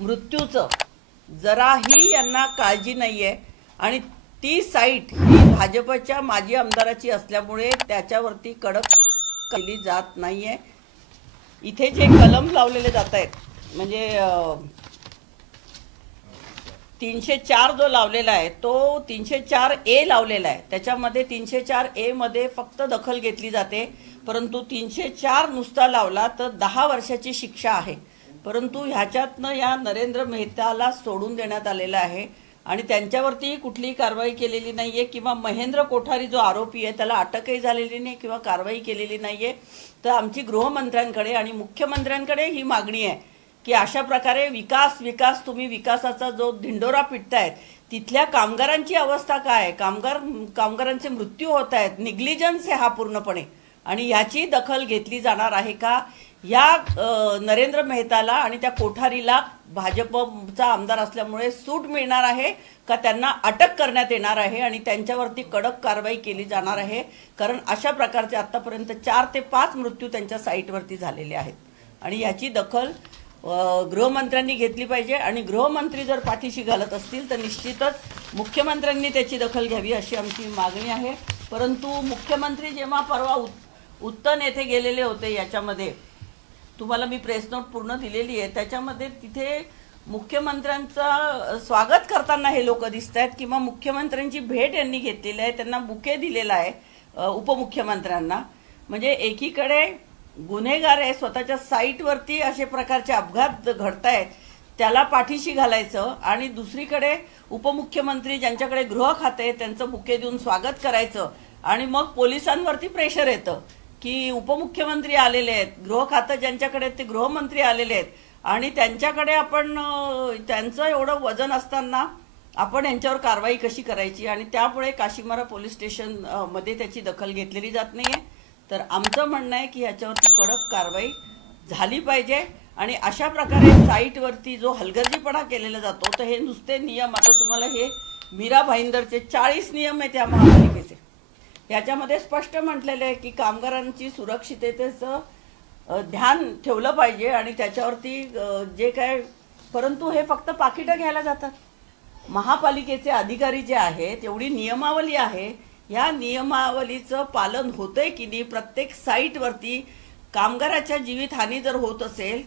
मृत्यूचं जराही यांना काळजी नाहीये आणि ती साईट ही भाजपच्या माजी आमदाराची असल्यामुळे त्याच्यावरती कडक केली जात नाहीये। इथे जे कलम लावलेले जात आहेत म्हणजे 304 जो लावलेला आहे तो 304A लावलेला आहे। त्याच्यामध्ये 304A मध्ये फक्त दखल घेतली जाते, परंतु 304 नुसता लावला तर 10 वर्षाची शिक्षा आहे। परंतु ह्याच्यातनं या नरेंद्र मेहताला सोडून देण्यात आलेलं आहे आणि त्यांच्यावरती कुठलीही कारवाई केलेली नाहीये किंवा महेंद्र कोठारी जो आरोपी आहे त्याला अटकही झालेली नाही किंवा कारवाई केलेली नाहीये। तर आमची गृहमंत्र्यांकडे आणि मुख्यमंत्र्यांकडे ही मागणी आहे की अशा प्रकारे विकास तुम्ही विकासाचा जो धिंडोरा पिटतायत तिथल्या कामगारांची अवस्था काय आहे, कामगारांचे मृत्यू होत आहेत, निग्लिजन्स आहे हा पूर्णपणे, आणि याची दखल घेतली जाणार आहे का? या नरेंद्र मेहताला आणि त्या कोठारीला भाजपचा आमदार असल्यामुळे सूट मिळणार आहे का त्यांना अटक करण्यात येणार आहे आणि त्यांच्यावरती कडक कारवाई केली जाणार आहे? कारण अशा प्रकारचे आतापर्यंत 4 ते 5 मृत्यू त्यांच्या साईटवरती झालेले आहेत आणि याची दखल गृहमंत्र्यांनी घेतली पाहिजे आणि गृहमंत्री जर पाठीशी घालत असतील तर निश्चितच मुख्यमंत्र्यांनी त्याची दखल घ्यावी अशी आमची मागणी आहे। परंतु मुख्यमंत्री जेव्हा परवा उत्तन येथे गेलेले होते, याच्यामध्ये तुम्हाला मी प्रेस नोट पूर्ण दिलेली आहे, त्याच्यामध्ये तिथे मुख्यमंत्र्यांचा स्वागत करताना हे लोक दिसत आहेत किंवा मुख्यमंत्र्यांची भेट यांनी घेतलेली आहे, त्यांना बुके दिलेला आहे उपमुख्यमंत्र्यांना। म्हणजे एकीकडे गुन्हेगार आहे स्वतःच्या साईटवरती असे प्रकारचे अपघात घडतायत त्याला पाठीशी घालायचं आणि दुसरीकडे उपमुख्यमंत्री ज्यांच्याकडे गृह खाते त्यांचं बुके देऊन स्वागत करायचं आणि मग पोलिसांवरती प्रेशर येतं की उपमुख्यमंत्री आलेले आहेत, गृह खातं ज्यांच्याकडे ते गृहमंत्री आलेले आहेत आणि त्यांच्याकडे आपण त्यांचं एवढं वजन असताना आपण यांच्यावर कारवाई कशी करायची? आणि त्यामुळे काशीमारा पोलीस स्टेशन मध्ये त्याची दखल घेतलेली जात नाहीये। तर आमचं म्हणणं आहे की याच्यावरती कडक कारवाई झाली पाहिजे आणि अशा प्रकारे साईटवरती जो हलगर्जीपणा केलेला जातो तर हे नुसते नियम, आता तुम्हाला हे मीरा भाईंदरचे 40 नियम आहेत या महापालिकेचे, याच्यामध्ये स्पष्ट म्हटलेलं आहे की कामगारांची सुरक्षिततेचं ध्यान ठेवलं पाहिजे आणि त्याच्यावरती जे काय, परंतु हे फक्त पाकिटं घ्यायला जातात। महापालिकेचे अधिकारी जे आहेत एवढी नियमावली आहे, या नियमावलीचं पालन होतंय की नाही? प्रत्येक साईटवरती कामगाराच्या जीवितहानी जर होत असेल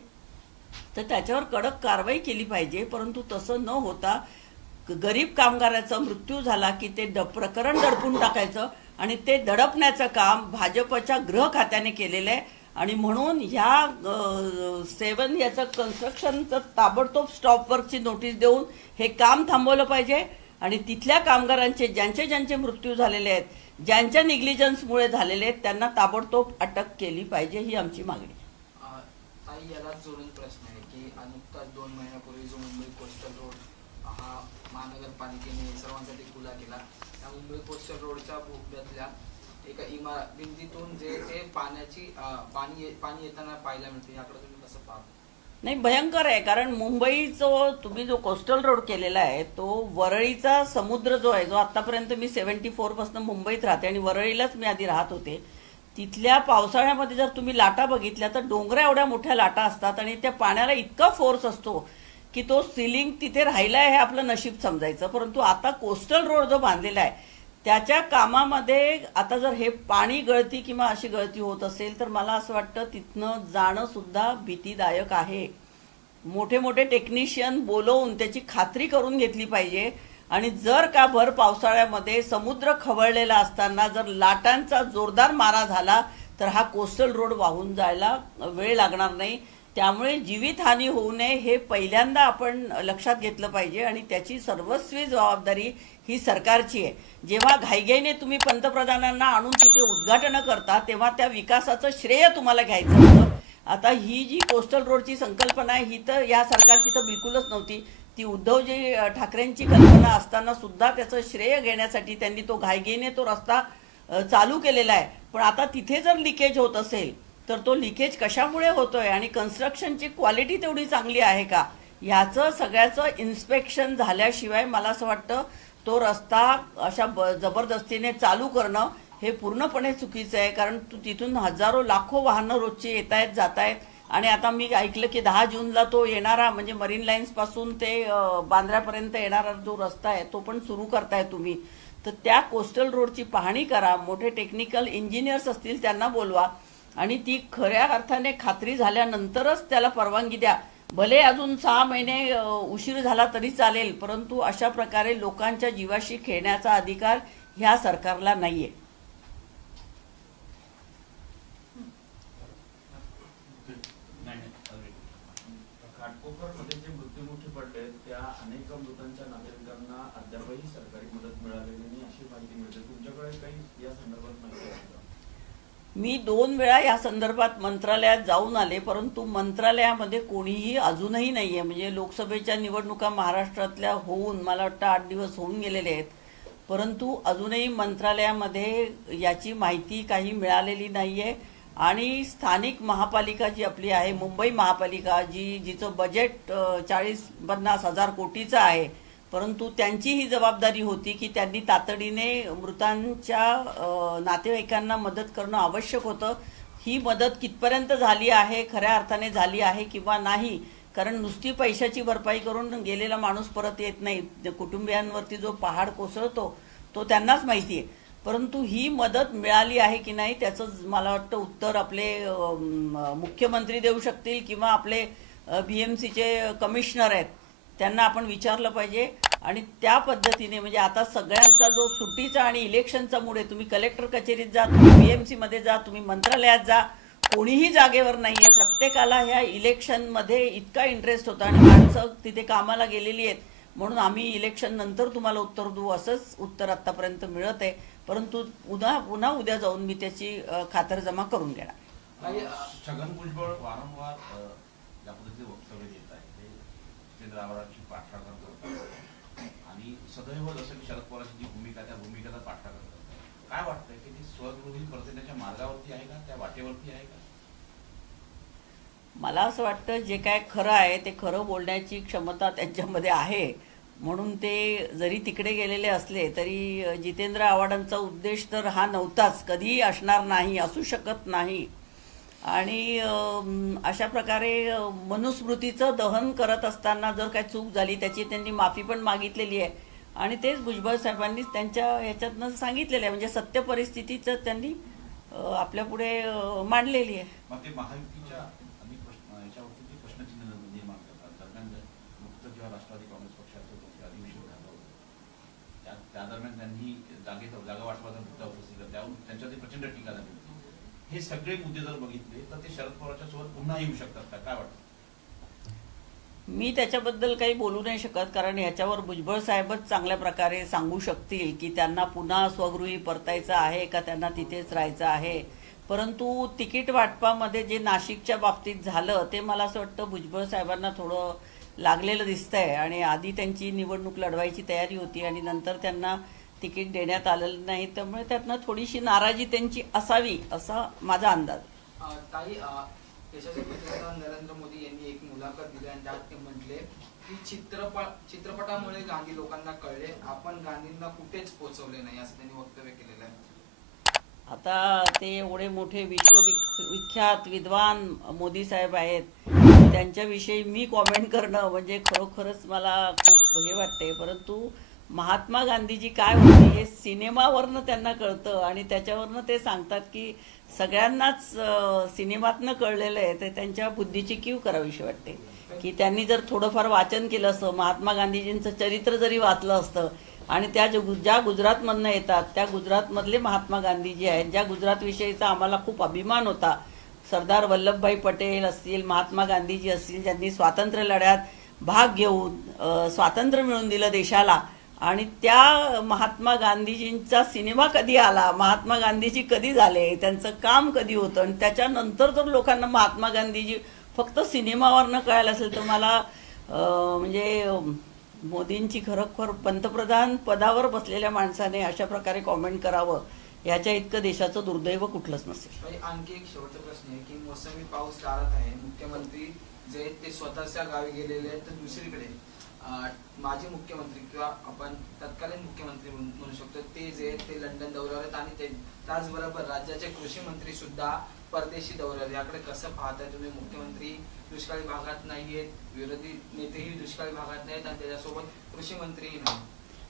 तर त्याच्यावर कडक कारवाई केली पाहिजे, परंतु तसं न होता गरीब कामगाराचा मृत्यू झाला की ते प्रकरण दडपून टाकायचं आणि ते दडपण्याचं काम भाजपच्या गृह खात्याने केलेलं आहे आणि म्हणून ह्या 7 याचं कन्स्ट्रक्शनचं ताबडतोब स्टॉप वर्कची नोटीस देऊन हे काम थांबवलं पाहिजे आणि तिथल्या कामगारांचे ज्यांचे मृत्यू झालेले आहेत, ज्यांच्या निग्लिजन्समुळे झालेले आहेत, त्यांना ताबडतोब अटक केली पाहिजे, ही आमची मागणी आहे। याला जोडून प्रश्न आहे की नुकताच 2 महिन्यापूर्वी जो मुंबई कोस्टल रोड हा महानगरपालिकेने सर्वांसाठी खुला केला, त्या मुंबई कोस्टल रोडच्या भोगद्यातल्या एका भिंतीतून जे ते पाणी येताना पाहायला मिळते, याकडे तुम्ही कसं पाहता? नाही, भयंकर आहे। कारण मुंबईचा तुम्ही जो कोस्टल रोड केलेला आहे तो वरळीचा समुद्र जो आहे, जो आतापर्यंत मी 74 पासून मुंबईत राहते आणि वरळीलाच मी आधी राहत होते, तिथल्या पावसाळ्यामध्ये जर तुम्ही लाटा बघितल्या तर डोंगरा एवढ्या मोठ्या लाटा असतात आणि त्या पाण्याला इतका फोर्स असतो की तो सिलिंग तिथे राहिला आहे हे आपलं नशीब समजायचं। परंतु आता कोस्टल रोड जो बांधलेला आहे त्याच्या कामामध्ये आता जर हे पाणी गळती किंवा अशी गळती होत असेल तर मला असं वाटतं तिथनं जाणं सुद्धा भीतीदायक आहे। मोठे टेक्निशियन बोलवून त्याची खात्री करून घेतली पाहिजे आणि जर का भर पावसाळ्यामध्ये समुद्र खवळलेला असताना जर लाटांचा जोरदार मारा झाला तर हा कोस्टल रोड वाहून जायला वेळ लागणार नाही। त्यामुळे जीवितहानी होऊ नये हे पहिल्यांदा आपण लक्षात घेतलं पाहिजे आणि त्याची सर्वस्वी जबाबदारी ही सरकारची आहे। जेव्हा घाईघाईने तुम्ही पंतप्रधानांना आणून तिथे उद्घाटन करता तेव्हा त्या विकासाचं श्रेय तुम्हाला घ्यायचं होतं। आता ही जी कोस्टल रोडची संकल्पना आहे ही तर या सरकारची तर बिलकुलच नव्हती, ती उद्धवजी ठाकरेंची कल्पना असताना सुद्धा त्याचं श्रेय घेण्यासाठी त्यांनी तो घाईघाईने तो रस्ता चालू केलेला आहे। पण आता तिथे जर लिकेज होत असेल तर तो लिकेज कशामुळे होतोय आणि कन्स्ट्रक्शनची क्वालिटी तेवढी चांगली आहे का, याचं सगळ्याचं इन्स्पेक्शन झाल्याशिवाय मला असं वाटतं तो रस्ता अशा जबरदस्तीने चालू करणं हे पूर्णपणे चुकीचं आहे। कारण तिथून हजारो लाखो वाहनं रोजची येत आहेत जात आहेत आणि आता मी ऐकलं की 10 जूनला तो येणारा म्हणजे मरीन लाईन्स पासून ते बांद्र्यापर्यंत येणारा जो रस्ता आहे तो पण सुरू करताय तुम्ही. तर त्या कोस्टल रोडची पाहणी करा, मोठे टेक्निकल इंजिनियर्स असतील त्यांना बोलवा आणि ती खऱ्या अर्थाने खात्री झाल्यानंतरच त्याला परवानगी द्या. भले अजून 6 महिने उशीर झाला तरी चालेल, परंतु अशा प्रकारे लोकांच्या जीवाशी खेळण्याचा अधिकार ह्या सरकारला नाहीये. घाटकोपरमध्ये जे मृत्युमुखी पडले त्या अनेक मृतांच्या नातेवाईकांना अद्यापही सरकारी मदत मिळालेली नाही अशी माहिती मिळते. तुमच्याकडे काही या संदर्भात माहिती आहे का? मी 2 वेळा या संदर्भात मंत्रालयात जाऊन आले, परंतु मंत्रालयामध्ये कोणीही अजूनही नाहीये. म्हणजे लोकसभेच्या निवडणुका महाराष्ट्रातल्या होऊन मला वाटतं 8 दिवस होऊन गेलेले आहेत, परंतु अजूनही मंत्रालयामध्ये याची माहिती काही मिळालेली नाहीये. आणि स्थानिक महापालिका जी आपली आहे, मुंबई महापालिका, जिचं बजेट 40-50 हजार कोटीचं आहे, परंतु त्यांची ही जबाबदारी होती की त्यांनी तातडीने मृतांच्या नातेवाईकांना मदत करणं आवश्यक होतं. ही मदत कितपर्यंत झाली आहे, खऱ्या अर्थाने झाली आहे किंवा नाही, कारण नुसती पैशाची भरपाई करून गेलेला माणूस परत येत नाही. कुटुंबियांवरती जो पहाड कोसळतो तो त्यांनाच माहिती आहे. परंतु ही मदत मिळाली आहे की नाही त्याचं मला वाटतं उत्तर आपले मुख्यमंत्री देऊ शकतील किंवा आपले BMCचे कमिशनर आहेत त्यांना आपण विचारलं पाहिजे. आणि त्या पद्धतीने म्हणजे आता सगळ्यांचा जो सुट्टीचा आणि इलेक्शनचा मूड आहे, तुम्ही कलेक्टर कचेरीत जा, तुम्ही BMC मध्ये जा, तुम्ही मंत्रालयात जा, कोणीही जागेवर नाहीये. प्रत्येकाला ह्या इलेक्शनमध्ये इतका इंटरेस्ट होता आणि माणसं तिथे कामाला गेलेली आहेत म्हणून आम्ही इलेक्शन नंतर तुम्हाला उत्तर देऊ असंच उत्तर आतापर्यंत मिळत आहे. परंतु पुन्हा उद्या जाऊन मी त्याची खातरजमा करून घेणार. छगन भुजबळ वारंवार या पद्धतीचे वक्तव्य देत आहेत, जितेंद्र आव्हाडांची पाठराखण करतात आणि सदैव जसं की शरद पवारांची जी भूमिका त्या भूमिकेचा पाठराखण करतात. काय वाटतंय की ती स्वगृही परतण्याच्या मार्गावरती आहे का, त्या वाटेवरती आहे का? मला असं वाटतं जे काय खरं आहे ते खरं बोलण्याची क्षमता त्यांच्यामध्ये आहे, म्हणून ते जरी तिकडे गेलेले असले तरी जितेंद्र आव्हाडांचा उद्देश तर हा नव्हताच, कधीही असणार नाही, असू शकत नाही. आणि अशा प्रकारे मनुस्मृतीचं दहन करत असताना जर काही चूक झाली त्याची त्यांनी माफी पण मागितलेली आहे आणि तेच भुजबळ साहेबांनीच त्यांच्या ह्याच्यातनं सांगितलेलं आहे. म्हणजे सत्य परिस्थितीचं त्यांनी आपल्या पुढे मांडलेली आहे. मग ते महायुतीच्या अनेक याच्यावरती प्रश्नचिन्ह निर्माण करतात. दरम्यान नुकतं जेव्हा राष्ट्रवादी काँग्रेस पक्षाचं अधिवेशन झालं होतं त्या दरम्यान त्यांनी जागा वाटपाचा मुद्दा उपस्थित केला, त्यांच्यावरती प्रचंड टीका झाली होती. हे सगळे मुद्दे जर बघितले तर ते शरद पवारच्या सोबत पुन्हा येऊ शकतात का, काय वाटतं? मी त्याच्याबद्दल काही बोलू नाही शकत, कारण ह्याच्यावर भुजबळ साहेबच चांगल्या प्रकारे सांगू शकतील की त्यांना पुन्हा स्वगृही परतायचं आहे का त्यांना तिथेच राहायचं आहे. परंतु तिकीट वाटपामध्ये जे नाशिकच्या बाबतीत झालं ते मला असं वाटतं भुजबळ साहेबांना थोडं लागलेलं दिसतंय आणि आधी त्यांची निवडणूक लढवायची तयारी होती आणि नंतर त्यांना तिकीट देण्यात आलेलं नाही, त्यामुळे त्यातनं थोडीशी नाराजी त्यांची असावी असा माझा अंदाज. ताई, यशस्वी पंतप्रधान नरेंद्र मोदी यांनी एक मुलाखत दिली आणि त्यात ते म्हटले की चित्रपटामुळे गांधी लोकांना कळले, आपण गांधींना कुठेच पोहोचवले नाही असं त्यांनी वक्तव्य केलेलं आहे. आता ते एवढे मोठे विश्वविख्यात विद्वान मोदी साहेब आहेत, त्यांच्याविषयी मी कॉमेंट करणं म्हणजे खरोखरच मला खूप हे वाटते. परंतु महात्मा गांधीजी काय होते हे सिनेमावरनं त्यांना कळतं आणि त्याच्यावरनं ते सांगतात की सगळ्यांनाच सिनेमातनं कळलेलं आहे. ते त्यांच्या बुद्धीची कीव करावीशी वाटते की त्यांनी जर थोडंफार वाचन केलं असतं, महात्मा गांधीजींचं चरित्र जरी वाचलं असतं आणि त्या ज्या गुजरातमधनं येतात त्या गुजरातमधले महात्मा गांधीजी आहेत, ज्या गुजरातविषयीचा आम्हाला खूप अभिमान होता, सरदार वल्लभभाई पटेल असतील, महात्मा गांधीजी असतील, ज्यांनी स्वातंत्र्य लढ्यात भाग घेऊन स्वातंत्र्य मिळवून दिलं देशाला, आणि त्या महात्मा गांधीजींचा सिनेमा कधी आला, महात्मा गांधीजी कधी झाले, त्यांचं काम कधी होतं आणि त्याच्यानंतर जर लोकांना महात्मा गांधीजी फक्त सिनेमावरनं कळायला असेल तर मला म्हणजे मोदींची खरोखर पंतप्रधान पदावर बसलेल्या माणसाने अशा प्रकारे कॉमेंट करावं याच्या इतकं देशाचं दुर्दैव कुठलंच नसेल. आणखी एक शेवटचा प्रश्न आहे की मोसमी पाऊस दारात आहे, मुख्यमंत्री जे ते स्वतःच्या गावी गेलेले आहेत तर दुसरीकडे माजी मुख्यमंत्री किंवा आपण तत्कालीन मुख्यमंत्री म्हणू शकतो ते जे ते लंडन दौऱ्यावर आहेत आणि ते त्याचबरोबर राज्याचे कृषी मंत्री सुद्धा परदेशी दौऱ्यावर, याकडे कसं पाहताय तुम्ही? मुख्यमंत्री दुष्काळी भागात नाहीयेत, विरोधी नेतेही दुष्काळी भागात नाहीत आणि त्याच्यासोबत कृषी मंत्रीही नाही.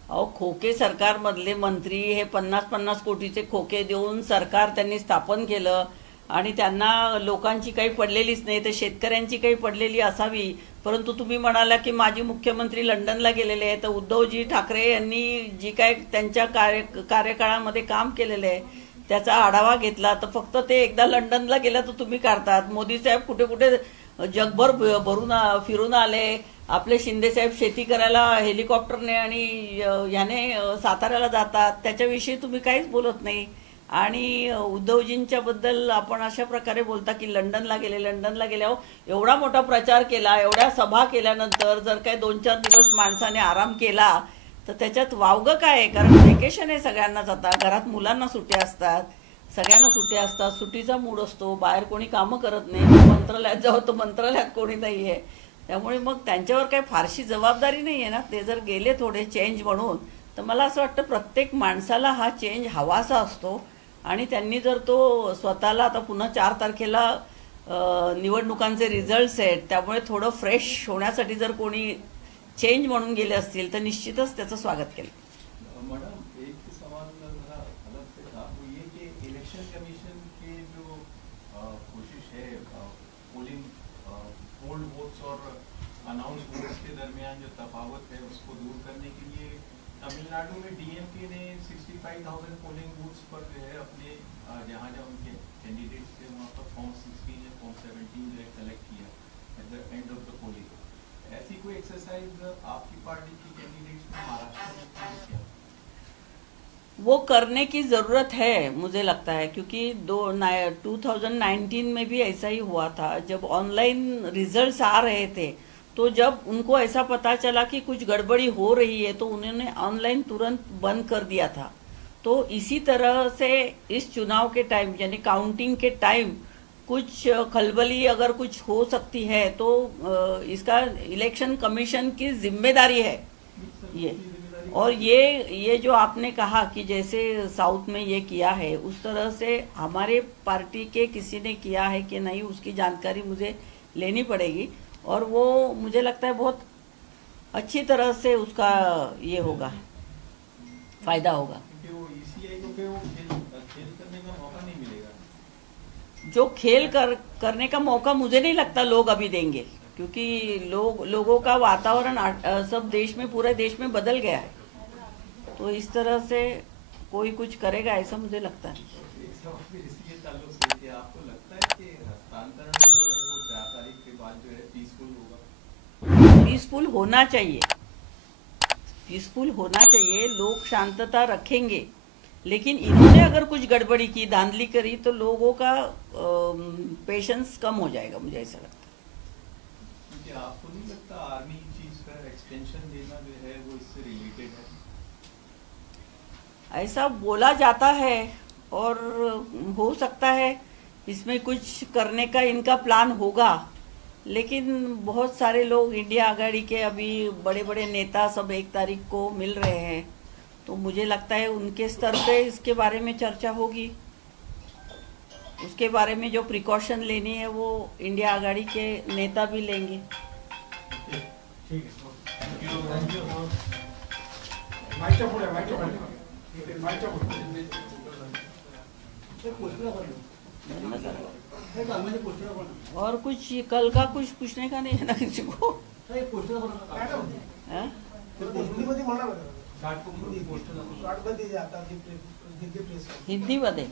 अहो, खोके सरकारमधले मंत्री हे 50-50 कोटीचे खोके देऊन सरकार त्यांनी स्थापन केलं आणि त्यांना लोकांची काही पडलेलीच नाही, तर शेतकऱ्यांची काही पडलेली असावी. परंतु तुम्ही म्हणाला की माजी मुख्यमंत्री लंडनला गेलेले आहे, तर उद्धवजी ठाकरे यांनी जी काय त्यांच्या कार्यकाळामध्ये काम केलेलं आहे त्याचा आढावा घेतला तर फक्त ते एकदा लंडनला गेला तर तुम्ही काढतात. मोदी साहेब कुठे कुठे जगभर फिरून आले. आपले शिंदे साहेब शेती करायला हेलिकॉप्टरने आणि याने साताऱ्याला जातात, त्याच्याविषयी तुम्ही काहीच बोलत नाही. आणि उद्धवजींच्या बद्दल आपण अशा प्रकारे बोलता की लंडनला गेल्यावर एवढा मोठा प्रचार केला, एवढ्या सभा केल्यानंतर जर काही 2-4 दिवस माणसाने आराम केला तर त्याच्यात वावगं काय आहे? कारण व्हेकेशन आहे सगळ्यांनाच, आता घरात मुलांना सुट्ट्या असतात, सगळ्यांना सुट्ट्या असतात, सुट्टीचा मूड असतो, बाहेर कोणी कामं करत नाही, मंत्रालयात जावं तर मंत्रालयात कोणी नाही आहे. त्यामुळे मग त्यांच्यावर काही फारशी जबाबदारी नाही आहे ना. ते जर गेले थोडे चेंज म्हणून, तर मला असं वाटतं प्रत्येक माणसाला हा चेंज हवासा असतो आणि त्यांनी जर तो स्वतःला, आता पुन्हा 4 तारखेला निवडणुकांचे रिझल्ट्स आहेत, त्यामुळे थोडं फ्रेश होण्यासाठी जर कोणी चेंज म्हणून गेले असतील तर निश्चितच त्याचं स्वागत केलं. मैडम, एक सवाल मेरा अलग से था, वो ये कि इलेक्शन कमीशन की जो कोशिश है पोलिंग पोल्ड वोट्स और अनाउंस वोट्स के दरमियान जो तफावत है उसको दूर करने के लिए तमिलनाडु में डीएमके ने 65,000 पोलिंग बूथ्स पर जो है अपने जहाँ जहाँ उनके कैंडिडेट्स थे वहाँ पर फॉर्म 16 या फॉर्म 17 जो है कलेक्ट किया at the end of the polling. ऐसी कोई एक्सरसाइज आपकी पार्टी की कैंडिडेट्स में महाराष्ट्र में किया? वो करने की ज़रूरत है मुझे लगता है, क्योंकि 2019 में भी ऐसा ही हुआ था. जब ऑनलाइन रिजल्ट्स आ रहे थे तो जब उनको ऐसा पता चला कि कुछ गड़बड़ी हो रही है तो उन्होंने ऑनलाइन तुरंत बंद कर दिया था. तो इसी तरह से इस चुनाव के टाइम यानी काउंटिंग के टाइम कुछ खलबली अगर कुछ हो सकती है तो इसका इलेक्शन कमीशन की जिम्मेदारी है ये. और ये जो आपने कहा कि जैसे साउथ में ये किया है उस तरह से हमारे पार्टी के किसी ने किया है कि नहीं, उसकी जानकारी मुझे लेनी पड़ेगी और वो मुझे लगता है बहुत अच्छी तरह से उसका ये होगा, फायदा होगा. जो खेल करने का मौका मुझे नहीं लगता लोग अभी देंगे, क्योंकि लोगों का वातावरण सब देश में, पूरे देश में बदल गया है. तो इस तरह से कोई कुछ करेगा ऐसा मुझे लगता है. आपको लगता है कि हस्तांतरण जो है वो 4 तारीख के बाद जो है पीसफुल होगा? पीसफुल होना चाहिए, पीसफुल होना चाहिए. लोग शांतता रखेंगे, लेकिन इन्होंने अगर कुछ गड़बड़ी की, धांधली करी तो लोगों का पेशेंस कम हो जाएगा, मुझे ऐसा लगता है. आपको नहीं लगता आर्मी चीफ का एक्सटेंशन देना जो है वो इससे रिलेटेड है? ऐसा बोला जाता है और हो सकता है इसमें कुछ करने का इनका प्लान होगा, लेकिन बहुत सारे लोग इंडिया आघाड़ी के अभी बड़े बड़े नेता सब 1 तारीख को मिल रहे हैं, तो मुझे लगता है उनके स्तर पे इसके बारे में चर्चा होगी. उसके बारे में जो प्रिकॉशन लेनी है वो इंडिया आघाड़ी के नेता भी लेंगे. और कुछ कल का कुछ पूछने का नहीं है ना किसी को? हाँ? हिंदी मध्ये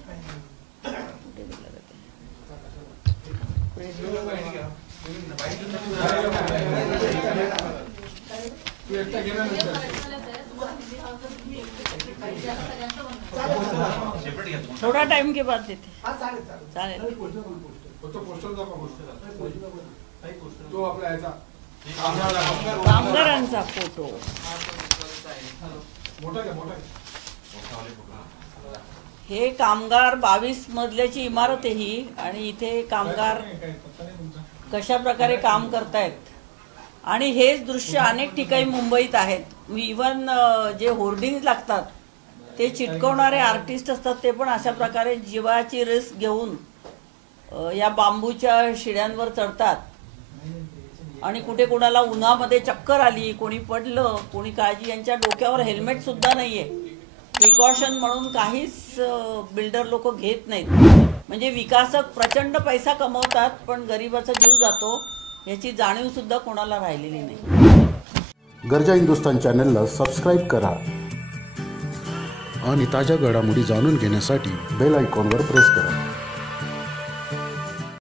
थोड़ा टाइम के बाद देते. चालेल. तो आपला याचा कामगारांचा फोटो मोठा घ्या, मोठा हे कामगार 22 मजल्याची इमारत आहे ही, आणि इथे कामगार कशा प्रकारे काम करतायत आणि हेच दृश्य अनेक ठिकाणी मुंबईत आहेत. इवन जे होर्डिंग लागतात ते चिटकवणारे आर्टिस्ट असतात, ते पण अशा प्रकारे जीवाची रिस्क घेऊन या बांबूच्या शिड्यांवर चढतात आणि कुठे कुणाला उन्हामध्ये चक्कर आली, कोणी पडलं, कोणी काळजी, यांच्या डोक्यावर हेल्मेट सुद्धा नाहीये. प्रिकॉशन म्हणून काहीच बिल्डर लोक घेत नाहीत. म्हणजे विकासक प्रचंड पैसा कमवतात पण गरिबाचा जीव जातो याची जाणीव सुद्धा कोणाला राहिलेली नाही. गरजा हिंदुस्तान चॅनलला सबस्क्राईब करा आणि ताज्या घडामोडी जाणून घेण्यासाठी बेल आयकॉनवर प्रेस करा.